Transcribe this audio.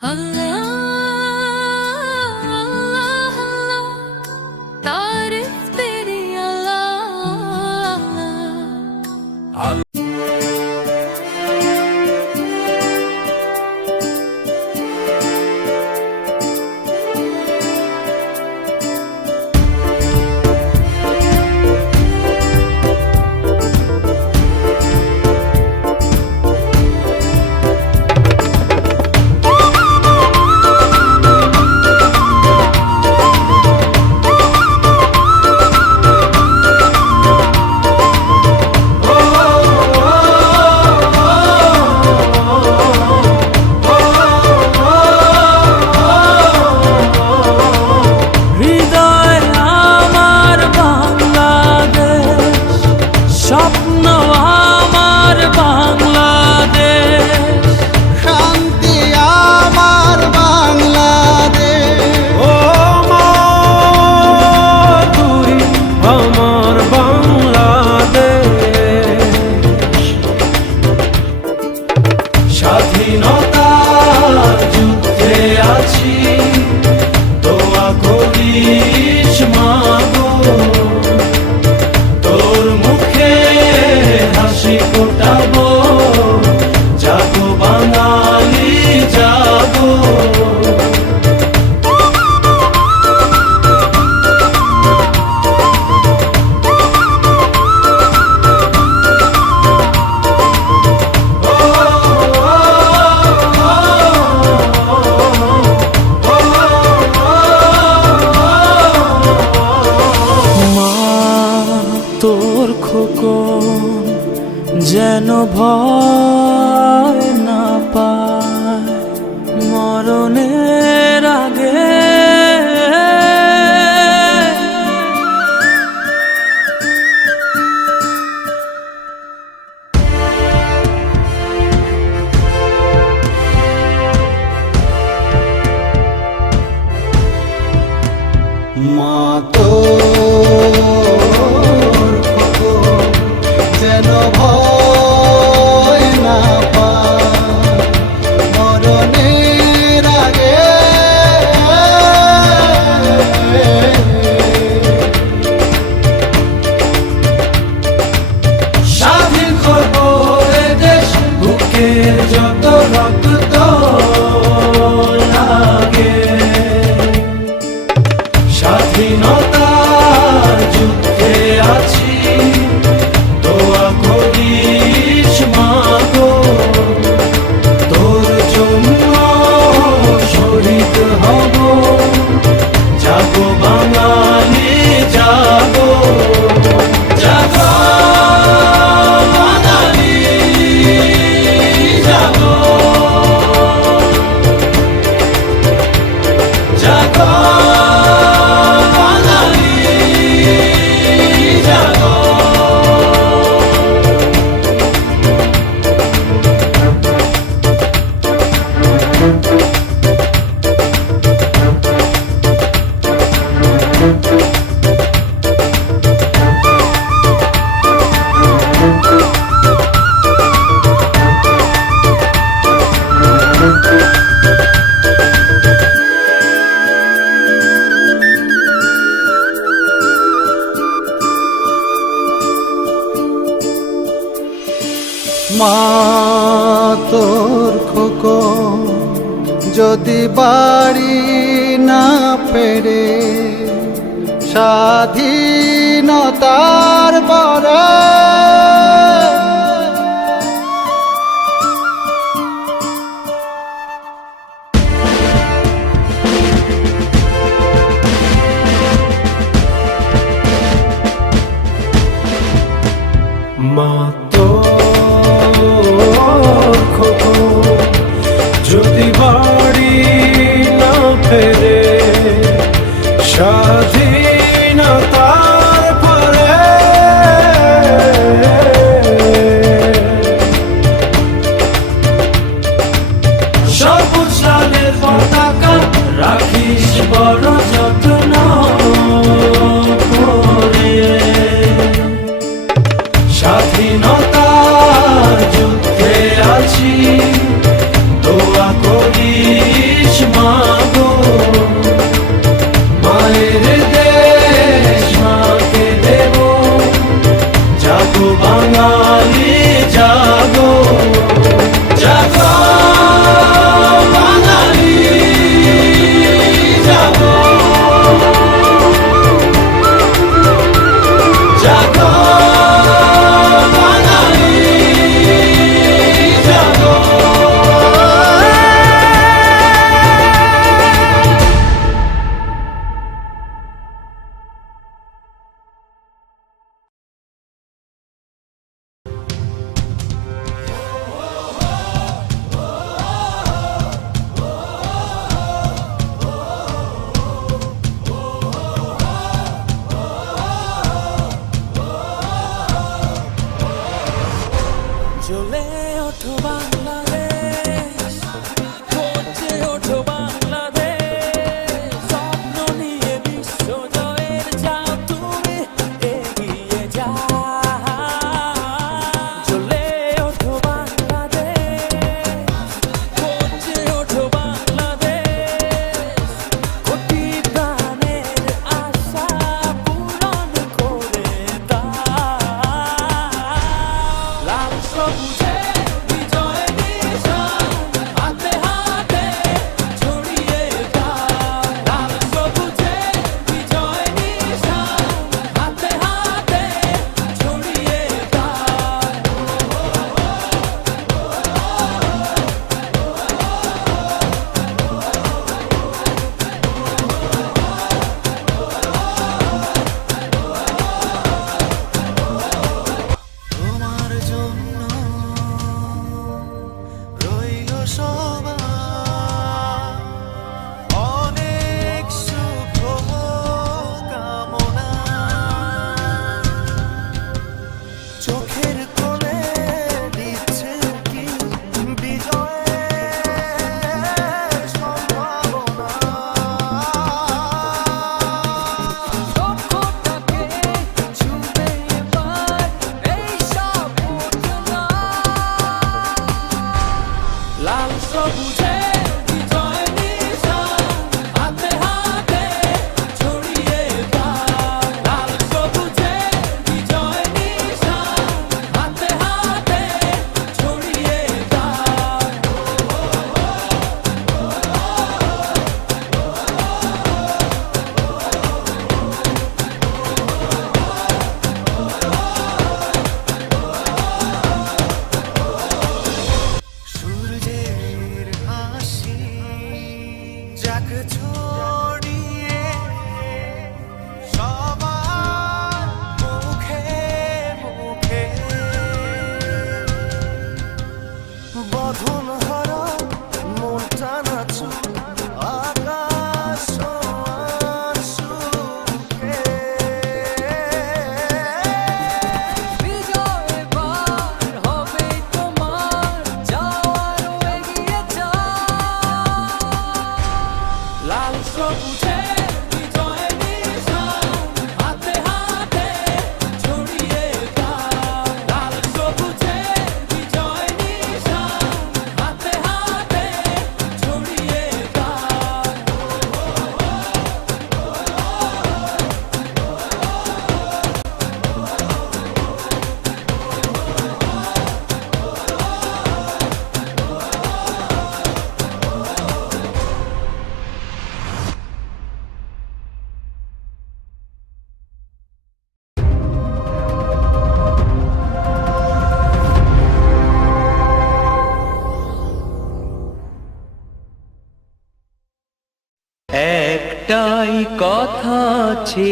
Hello. যেন ভয় না পায়। মরণের আগে। মা তো মাতর খোক যদি বাড়ি না ফেরে স্বাধীনতার পরে মা 我不见 একটাই কথা আছে